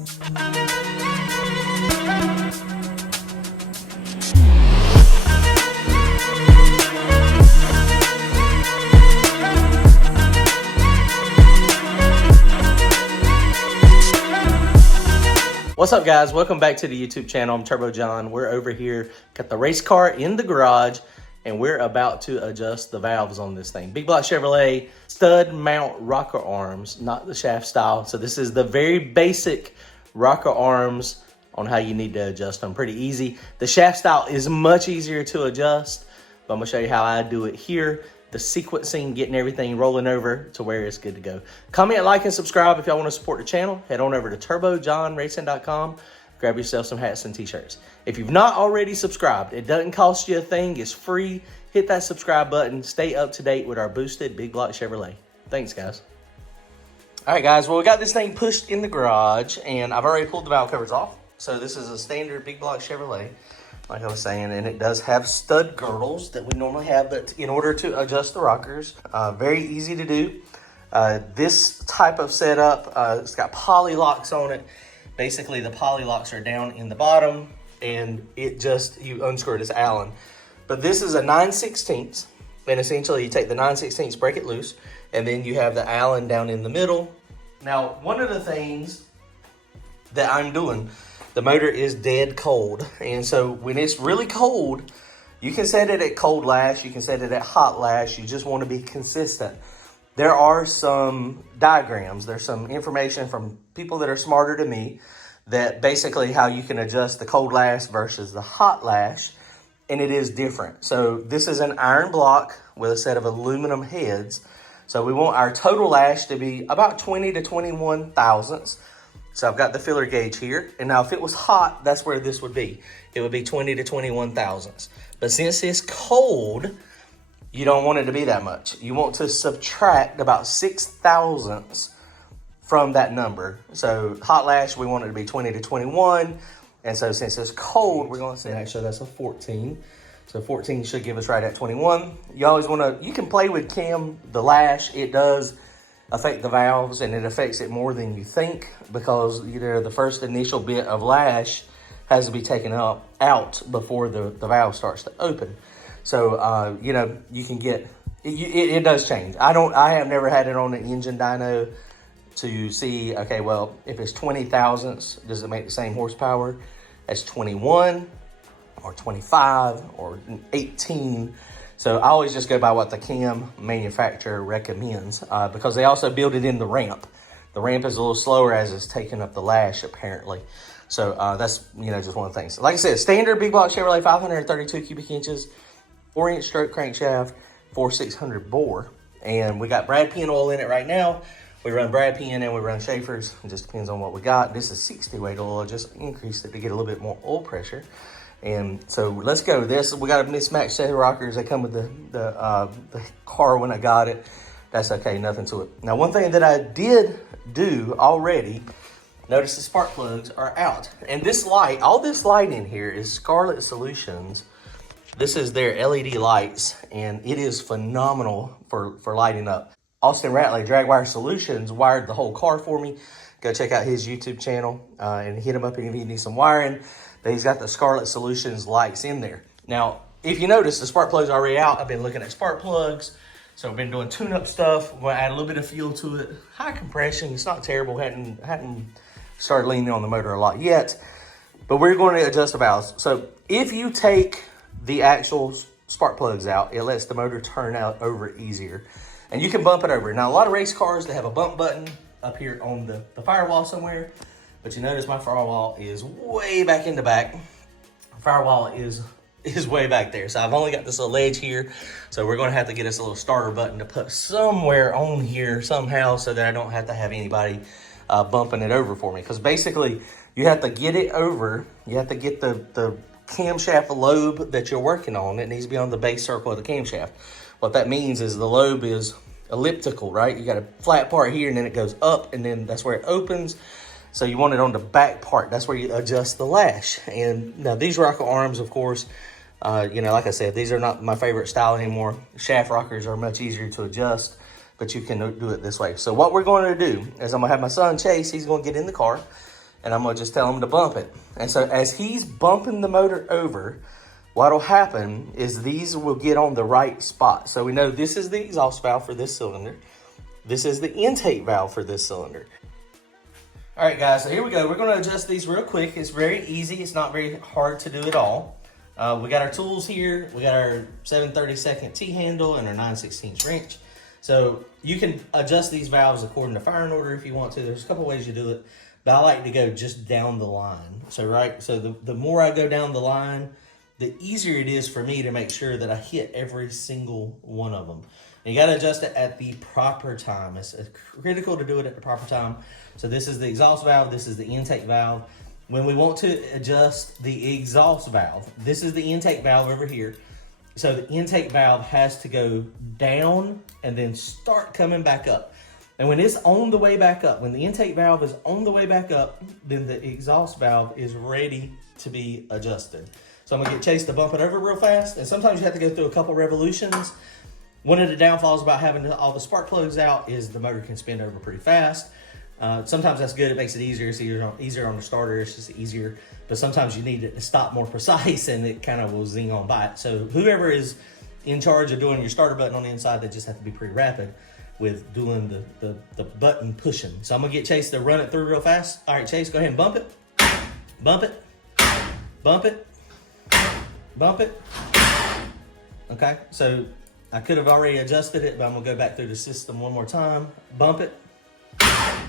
What's up, guys? Welcome back to the YouTube channel. I'm Turbo John. We're over here, got the race car in the garage, and we're about to adjust the valves on this thing. Big Block Chevrolet stud mount rocker arms, not the shaft style. So this is the very basic rocker arms on how you need to adjust them. Pretty easy. The shaft style is much easier to adjust, but I'm gonna show you how I do it here. The sequencing, getting everything rolling over to where it's good to go. Comment, like, and subscribe if y'all want to support the channel. Head on over to turbojohnracing.com. Grab yourself some hats and t-shirts. If you've not already subscribed, it doesn't cost you a thing. It's free. Hit that subscribe button. Stay up to date with our boosted Big Block Chevrolet. Thanks, guys. All right, guys. Well, we got this thing pushed in the garage, and I've already pulled the valve covers off. So this is a standard Big Block Chevrolet, like I was saying, and it does have stud girdles that we normally have, but in order to adjust the rockers, very easy to do. This type of setup, it's got poly locks on it. Basically, the poly locks are down in the bottom, and it just, you unscrew this Allen. But this is a 9/16, and essentially you take the 9/16, break it loose, and then you have the Allen down in the middle. Now, one of the things that I'm doing, the motor is dead cold, and so when it's really cold, you can set it at cold lash, you can set it at hot lash. You just want to be consistent. There are some diagrams, there's some information from people that are smarter than me that basically how you can adjust the cold lash versus the hot lash, and it is different. So this is an iron block with a set of aluminum heads. So we want our total lash to be about 20 to 21 thousandths. So I've got the filler gauge here, and now if it was hot, that's where this would be. It would be 20 to 21 thousandths. But since it's cold, you don't want it to be that much. You want to subtract about 6 thousandths from that number. So hot lash, we want it to be 20 to 21. And so since it's cold, we're going to say, actually that's a 14. So 14 should give us right at 21. You always want to, you can play with the lash. It does affect the valves, and it affects it more than you think, because either the first initial bit of lash has to be taken out before the valve starts to open. So, you know, you can get, it does change. I have never had it on an engine dyno to see, okay, well, if it's 20 thousandths, does it make the same horsepower as 21 or 25 or 18? So I always just go by what the cam manufacturer recommends, because they also build it in the ramp. The ramp is a little slower as it's taking up the lash, apparently. So that's, you know, just one of the things. Like I said, standard Big Block Chevrolet, 532 cubic inches, 4-inch stroke crankshaft, 4/600 bore. And we got Brad pin oil in it right now. We run Brad pin and we run Schaefer's. It just depends on what we got. This is 60 weight oil. I just increased it to get a little bit more oil pressure. And so let's go. We got a mismatched set of rockers. They come with the car when I got it. That's okay, nothing to it. Now, one thing that I did do already, notice the spark plugs are out. And this light, all this light in here is Scarlett Solutions. This is their LED lights, and it is phenomenal for lighting up. Austin Ratley, Dragwire Solutions, wired the whole car for me. Go check out his YouTube channel and hit him up if you need some wiring. But he's got the Scarlett Solutions lights in there. Now, if you notice, the spark plug's already out. I've been looking at spark plugs. So I've been doing tune-up stuff. I'm gonna add a little bit of fuel to it. High compression, it's not terrible. Hadn't started leaning on the motor a lot yet. But we're going to adjust the valves. So if you take the actual spark plugs out, it lets the motor turn out over easier. And you can bump it over. Now, a lot of race cars, they have a bump button up here on the firewall somewhere. But you notice my firewall is way back in the back. Firewall is way back there. So I've only got this little ledge here. So we're gonna have to get us a little starter button to put somewhere on here somehow so that I don't have to have anybody bumping it over for me. Because basically you have to get it over. You have to get the camshaft lobe that you're working on. It needs to be on the base circle of the camshaft. What that means is the lobe is elliptical, right? You got a flat part here and then it goes up and then that's where it opens. So you want it on the back part. That's where you adjust the lash. And now these rocker arms, of course, you know, like I said, these are not my favorite style anymore. Shaft rockers are much easier to adjust, but you can do it this way. So what we're going to do is I'm gonna have my son Chase, he's gonna get in the car and I'm gonna just tell him to bump it. And so as he's bumping the motor over, what'll happen is these will get on the right spot. So we know this is the exhaust valve for this cylinder. This is the intake valve for this cylinder. All right, guys, so here we go. We're gonna adjust these real quick. It's very easy. It's not very hard to do at all. We got our tools here. We got our 7/32 T-handle and our 9/16 wrench. So you can adjust these valves according to firing order if you want to. There's a couple ways you do it, but I like to go just down the line. So the more I go down the line, the easier it is for me to make sure that I hit every single one of them. And you got to adjust it at the proper time. It's critical to do it at the proper time. So this is the exhaust valve. This is the intake valve. When we want to adjust the exhaust valve, this is the intake valve over here. So the intake valve has to go down and then start coming back up. And when it's on the way back up, when the intake valve is on the way back up, then the exhaust valve is ready to be adjusted. So I'm gonna get Chase to bump it over real fast. And sometimes you have to go through a couple revolutions. One of the downfalls about having all the spark plugs out is the motor can spin over pretty fast. Sometimes that's good. It makes it easier. It's easier on the starter. It's just easier. But sometimes you need it to stop more precise, and it kind of will zing on by it. So whoever is in charge of doing your starter button on the inside, they just have to be pretty rapid with doing the button pushing. So I'm gonna get Chase to run it through real fast. All right, Chase, go ahead and bump it. Bump it. Bump it. Bump it. Okay, so I could have already adjusted it, but I'm gonna go back through the system one more time. Bump it.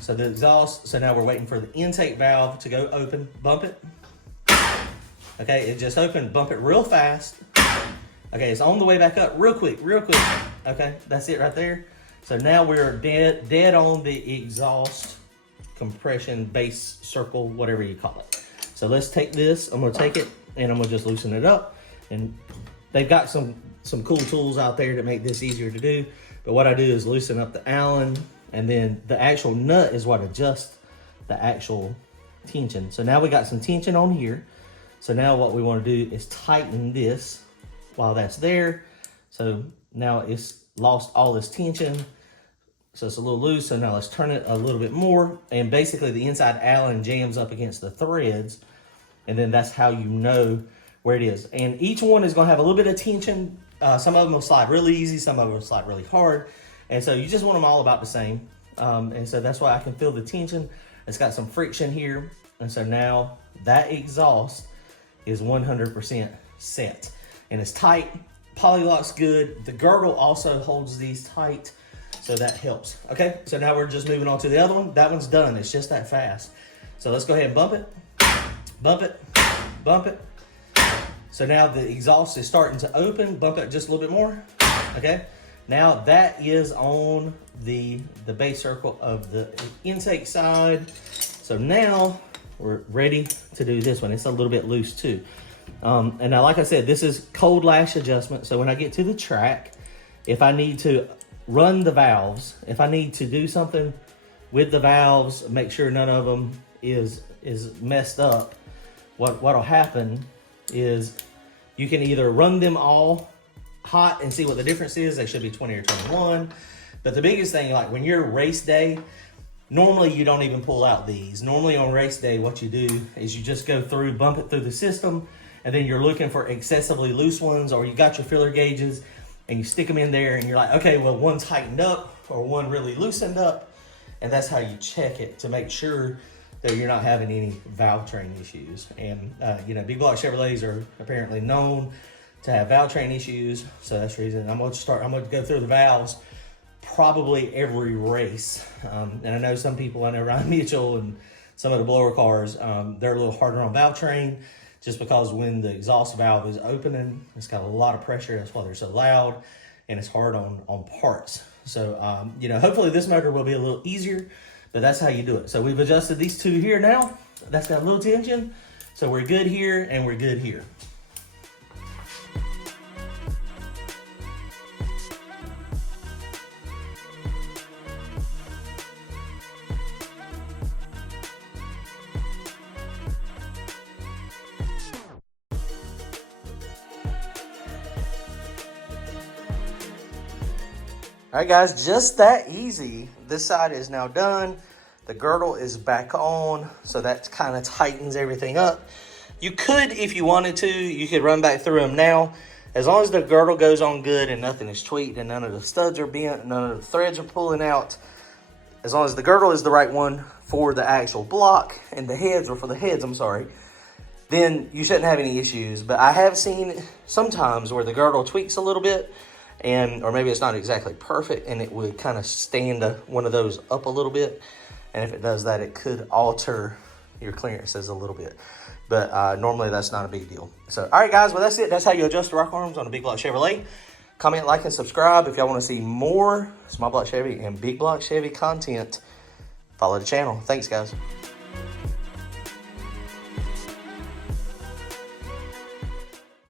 So the exhaust, so now we're waiting for the intake valve to go open. Bump it. Okay, it just opened. Bump it real fast. Okay, it's on the way back up real quick, real quick. Okay, that's it right there. So now we're dead on the exhaust compression base circle, whatever you call it. So let's take this. I'm gonna take it and I'm gonna just loosen it up. And they've got some cool tools out there to make this easier to do. But what I do is loosen up the Allen, and then the actual nut is what adjusts the actual tension. So now we got some tension on here. So now what we want to do is tighten this while that's there. So now it's lost all this tension. So it's a little loose. So now let's turn it a little bit more. And basically the inside Allen jams up against the threads. And then that's how you know where it is. And each one is going to have a little bit of tension. Some of them will slide really easy. Some of them will slide really hard. And so you just want them all about the same. And so that's why I can feel the tension. It's got some friction here. And so now that exhaust is 100% set. And it's tight. Polylock's good. The girdle also holds these tight. So that helps. Okay, so now we're just moving on to the other one. That one's done. It's just that fast. So let's go ahead and bump it. Bump it. Bump it. So now the exhaust is starting to open. Bump it just a little bit more. Okay. Now that is on the base circle of the intake side. So now we're ready to do this one. It's a little bit loose too. And now, like I said, this is cold lash adjustment. So when I get to the track, if I need to run the valves, if I need to do something with the valves, make sure none of them is messed up, what'll happen is you can either run them all hot and see what the difference is. They should be 20 or 21. But the biggest thing, like when you're race day, normally you don't even pull out these. Normally on race day, what you do is you just go through, bump it through the system, and then you're looking for excessively loose ones, or you got your filler gauges and you stick them in there and you're like, okay, well, one tightened up or one really loosened up. And that's how you check it to make sure that you're not having any valve train issues. And you know, big block Chevrolets are apparently known to have valve train issues. So that's the reason I'm gonna go through the valves probably every race. And I know some people, I know Ryan Mitchell and some of the blower cars, they're a little harder on valve train just because when the exhaust valve is opening, it's got a lot of pressure. That's why they're so loud, and it's hard on parts. So, you know, hopefully this motor will be a little easier, but that's how you do it. So we've adjusted these two here now. That's got a little tension. So we're good here and we're good here. All right, guys, just that easy. This side is now done. The girdle is back on, so that kind of tightens everything up. You could, if you wanted to, you could run back through them now. As long as the girdle goes on good and nothing is tweaked and none of the studs are bent, none of the threads are pulling out, as long as the girdle is the right one for the actual block and the heads, or for the heads, I'm sorry, then you shouldn't have any issues. But I have seen sometimes where the girdle tweaks a little bit, or maybe it's not exactly perfect, and it would kind of stand one of those up a little bit. And if it does that, it could alter your clearances a little bit. But normally that's not a big deal. So, all right, guys, well, that's it. That's how you adjust the rock arms on a big block Chevrolet. Comment, like, and subscribe. If y'all want to see more small block Chevy and big block Chevy content, follow the channel. Thanks, guys.